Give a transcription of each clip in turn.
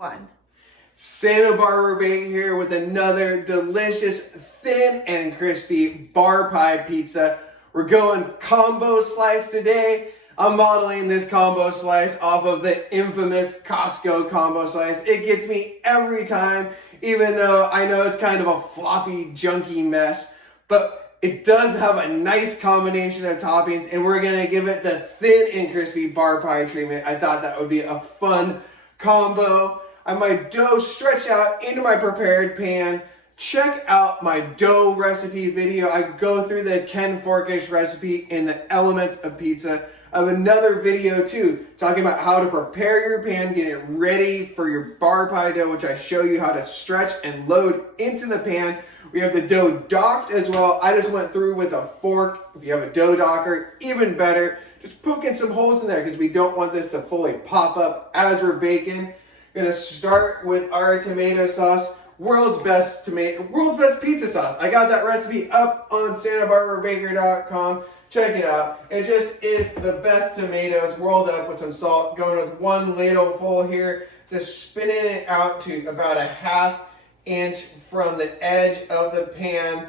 One. Santa Barbara Baker here with another delicious, thin and crispy bar pie pizza. We're going combo slice today. I'm modeling this combo slice off of the infamous Costco Combo Slice. It gets me every time, even though I know it's kind of a floppy, junky mess. But it does have a nice combination of toppings, and we're going to give it the thin and crispy bar pie treatment. I thought that would be a fun combo. I have my dough stretched out into my prepared pan. Check out my dough recipe video. I go through the Ken Forkish recipe in the elements of pizza. I have another video too, talking about how to prepare your pan, get it ready for your bar pie dough, which I show you how to stretch and load into the pan. We have the dough docked as well. I just went through with a fork. If you have a dough docker, even better. Just poking some holes in there because we don't want this to fully pop up as we're baking. Gonna start with our tomato sauce, world's best pizza sauce. I got that recipe up on SantaBarbaraBaker.com. Check it out. It just is the best tomatoes rolled up with some salt. Going with 1 ladle full here. Just spinning it out to about a 1/2 inch from the edge of the pan.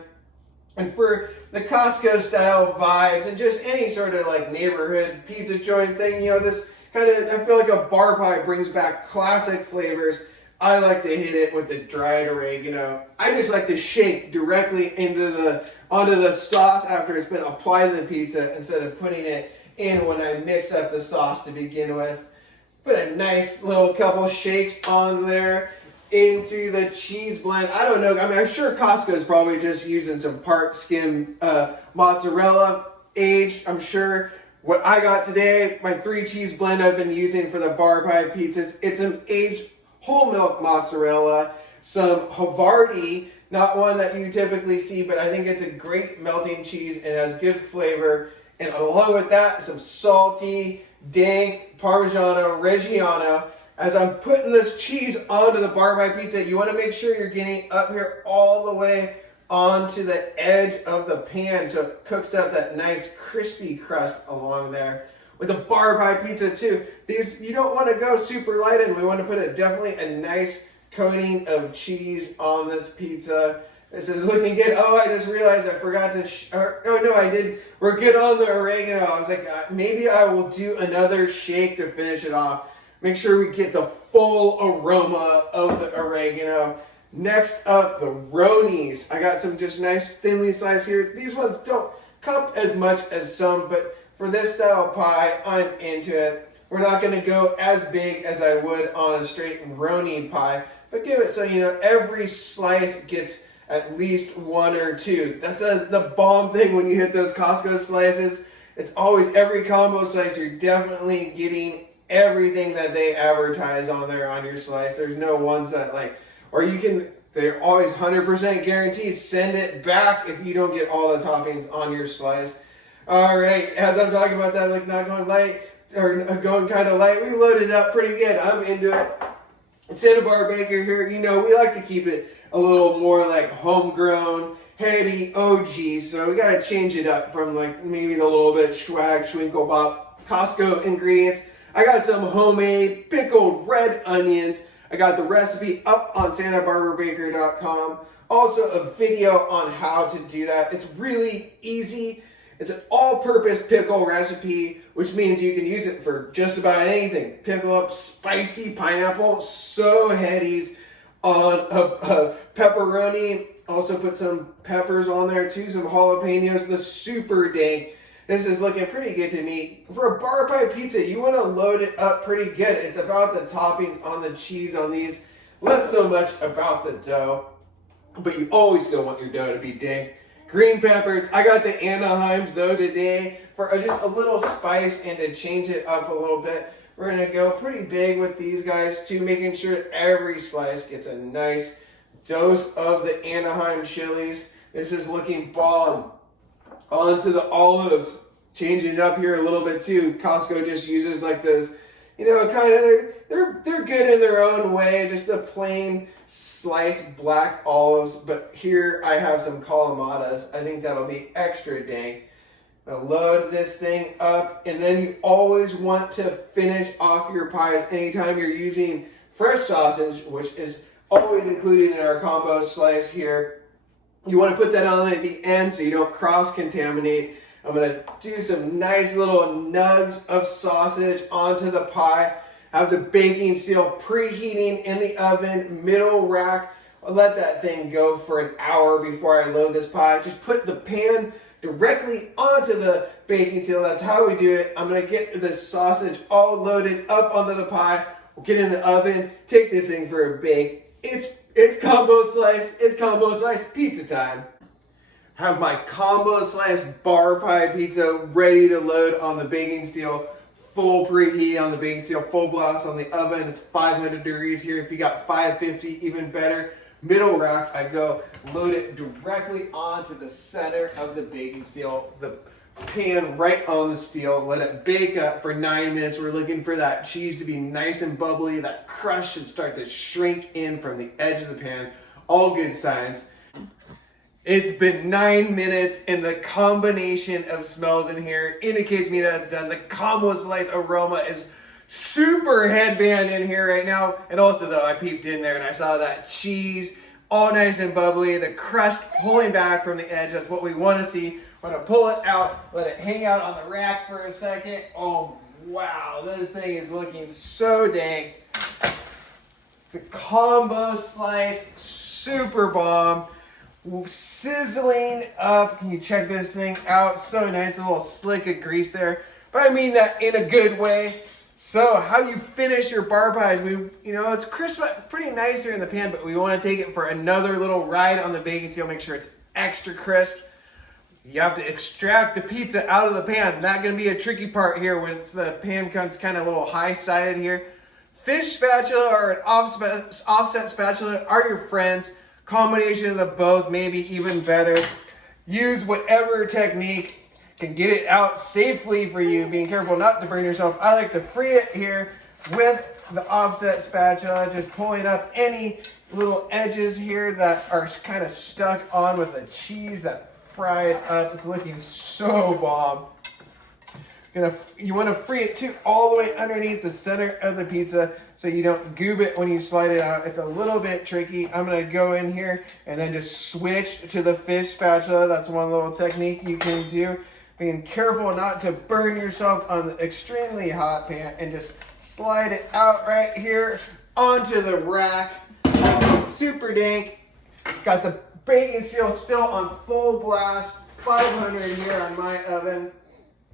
And for the Costco style vibes and just any sort of like neighborhood pizza joint thing, you know, this kind of, I feel like a bar pie brings back classic flavors. I like to hit it with the dried oregano. I just like to shake directly onto the sauce after it's been applied to the pizza instead of putting it in when I mix up the sauce to begin with. Put a nice little couple shakes on there into the cheese blend. I don't know, I mean, I'm sure Costco is probably just using some part skim mozzarella aged, I'm sure. What I got today, my 3 cheese blend I've been using for the bar pie pizzas, it's an aged whole milk mozzarella, some Havarti, not one that you typically see, but I think it's a great melting cheese and has good flavor. And along with that, some salty, dank Parmigiano Reggiano. As I'm putting this cheese onto the bar pie pizza, you want to make sure you're getting up here all the way onto the edge of the pan so it cooks up that nice crispy crust along there. With a bar pie pizza too, these you don't want to go super light in. We want to put definitely a nice coating of cheese on this pizza. This is looking good. Oh, I just realized I forgot to, oh no, I did. We're good on the oregano. I was like, maybe I will do another shake to finish it off. Make sure we get the full aroma of the oregano. Next up, the Ronies. I got some just nice thinly sliced here. These ones don't cup as much as some, but for this style pie, I'm into it. We're not going to go as big as I would on a straight Roni pie, but give it so, you know, every slice gets at least 1 or 2. That's the bomb thing when you hit those Costco slices. It's always every combo slice, you're definitely getting everything that they advertise on there on your slice. There's no ones that like, or you can, they're always 100% guaranteed, send it back if you don't get all the toppings on your slice. All right, as I'm talking about that, like not going light, or going kind of light, we loaded up pretty good. I'm into it. Santa Barbara Baker here, you know, we like to keep it a little more like homegrown, heady, OG, so we got to change it up from like maybe the little bit swag, schwinkle bop, Costco ingredients. I got some homemade pickled red onions. I got the recipe up on SantaBarbaraBaker.com. Also a video on how to do that. It's really easy. It's an all-purpose pickle recipe, which means you can use it for just about anything. Pickle up spicy pineapple, so headies on a pepperoni. Also put some peppers on there too, some jalapenos, the super dank. This is looking pretty good to me. For a bar pie pizza, you want to load it up pretty good. It's about the toppings on the cheese on these, less so much about the dough. But you always still want your dough to be dank. Green peppers. I got the Anaheims though today for just a little spice and to change it up a little bit. We're going to go pretty big with these guys too, making sure every slice gets a nice dose of the Anaheim chilies. This is looking bomb. Onto the olives, changing it up here a little bit too. Costco just uses like those, you know, kind of, they're good in their own way, just the plain sliced black olives. But here I have some Kalamatas. I think that'll be extra dank. I'll load this thing up, and then you always want to finish off your pies anytime you're using fresh sausage, which is always included in our combo slice here. You want to put that on at the end so you don't cross-contaminate. I'm going to do some nice little nugs of sausage onto the pie. Have the baking steel preheating in the oven, middle rack. I'll let that thing go for an hour before I load this pie. Just put the pan directly onto the baking steel. That's how we do it. I'm going to get this sausage all loaded up onto the pie. We'll get in the oven, take this thing for a bake. It's combo slice. It's combo slice pizza time. Have my combo slice bar pie pizza ready to load on the baking steel. Full preheat on the baking steel, full blast on the oven. It's 500 degrees here. If you got 550, even better. Middle rack, I go load it directly onto the center of the baking steel. The pan right on the steel. Let it bake up for 9 minutes. We're looking for that cheese to be nice and bubbly. That crust should start to shrink in from the edge of the pan. All good signs. It's been 9 minutes and the combination of smells in here indicates me that it's done. The combo slice aroma is super headband in here right now. And also though, I peeped in there and I saw that cheese all nice and bubbly. The crust pulling back from the edge. That's what we want to see. We're going to pull it out, let it hang out on the rack for a second. Oh, wow. This thing is looking so dang. The combo slice, super bomb. Sizzling up. Can you check this thing out? So nice, a little slick of grease there. But I mean that in a good way. So how you finish your bar pies, it's crisp, pretty nice here in the pan, but we want to take it for another little ride on the baking steel. Make sure it's extra crisp. You have to extract the pizza out of the pan. Not going to be a tricky part here when the pan comes kind of a little high-sided here. Fish spatula or an offset spatula are your friends. Combination of the both, maybe even better. Use whatever technique can get it out safely for you. Being careful not to burn yourself. I like to free it here with the offset spatula, just pulling up any little edges here that are kind of stuck on with the cheese that fried up. It's looking so bomb. You want to free it too all the way underneath the center of the pizza so you don't goob it when you slide it out. It's a little bit tricky. I'm going to go in here and then just switch to the fish spatula. That's one little technique you can do. Being careful not to burn yourself on the extremely hot pan and just slide it out right here onto the rack. Super dank. Got the baking steel still on full blast. 500 here on my oven.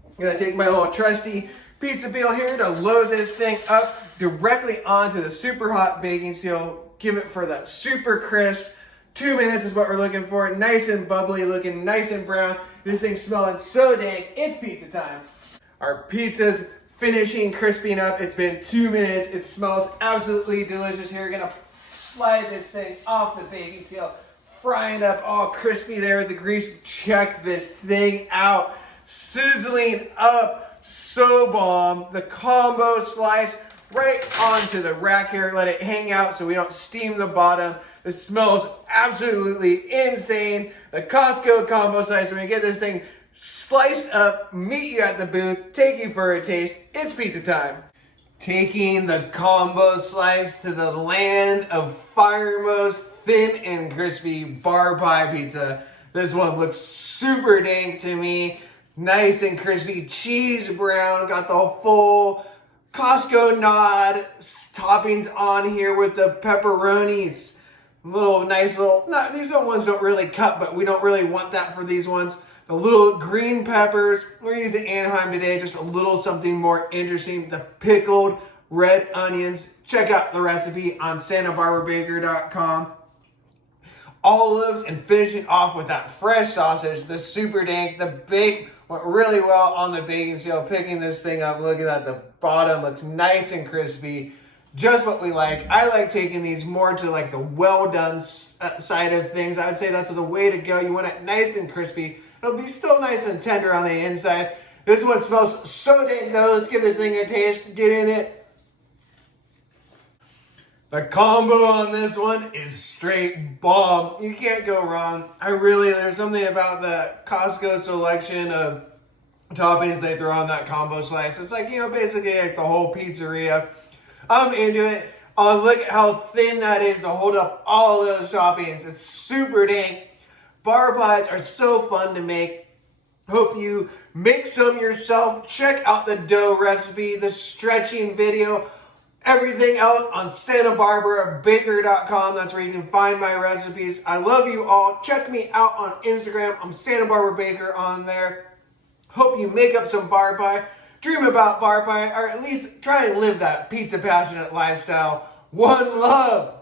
I'm going to take my little trusty pizza peel here to load this thing up directly onto the super hot baking steel. Give it for that super crisp. 2 minutes is what we're looking for. Nice and bubbly, looking nice and brown. This thing's smelling so dang. It's pizza time. Our pizza's finishing crisping up. It's been 2 minutes. It smells absolutely delicious here. We're gonna slide this thing off the baking steel. Frying up all crispy there with the grease. Check this thing out. Sizzling up, so bomb. The combo slice right onto the rack here. Let it hang out so we don't steam the bottom. This smells absolutely insane. The Costco Combo Slice. We're gonna get this thing sliced up, meet you at the booth, take you for a taste. It's pizza time. Taking the combo slice to the land of firemost thin and crispy bar pie pizza. This one looks super dank to me. Nice and crispy, cheese brown, got the full Costco nod, toppings on here with the pepperonis. These ones don't really cut, but we don't really want that for these ones. The little green peppers, we're using Anaheim today, just a little something more interesting. The pickled red onions, check out the recipe on santabarbarabaker.com. Olives and finishing off with that fresh sausage, the super dank, the bake went really well on the baking steel. Picking this thing up, look at that, the bottom looks nice and crispy. Just what we like. I like taking these more to like the well done side of things. I would say that's the way to go. You want it nice and crispy. It'll be still nice and tender on the inside. This one smells so dang though. Let's give this thing a taste. Get in it. The combo on this one is straight bomb. You can't go wrong. There's something about the Costco selection of toppings they throw on that combo slice. It's like, basically like the whole pizzeria. I'm into it. Oh, look at how thin that is to hold up all those toppings. It's super dang. Bar pies are so fun to make. Hope you make some yourself. Check out the dough recipe, the stretching video, everything else on SantaBarbaraBaker.com. That's where you can find my recipes. I love you all. Check me out on Instagram. I'm Santa Barbara Baker on there. Hope you make up some bar pie. Dream about bar pie, or at least try and live that pizza passionate lifestyle. One love.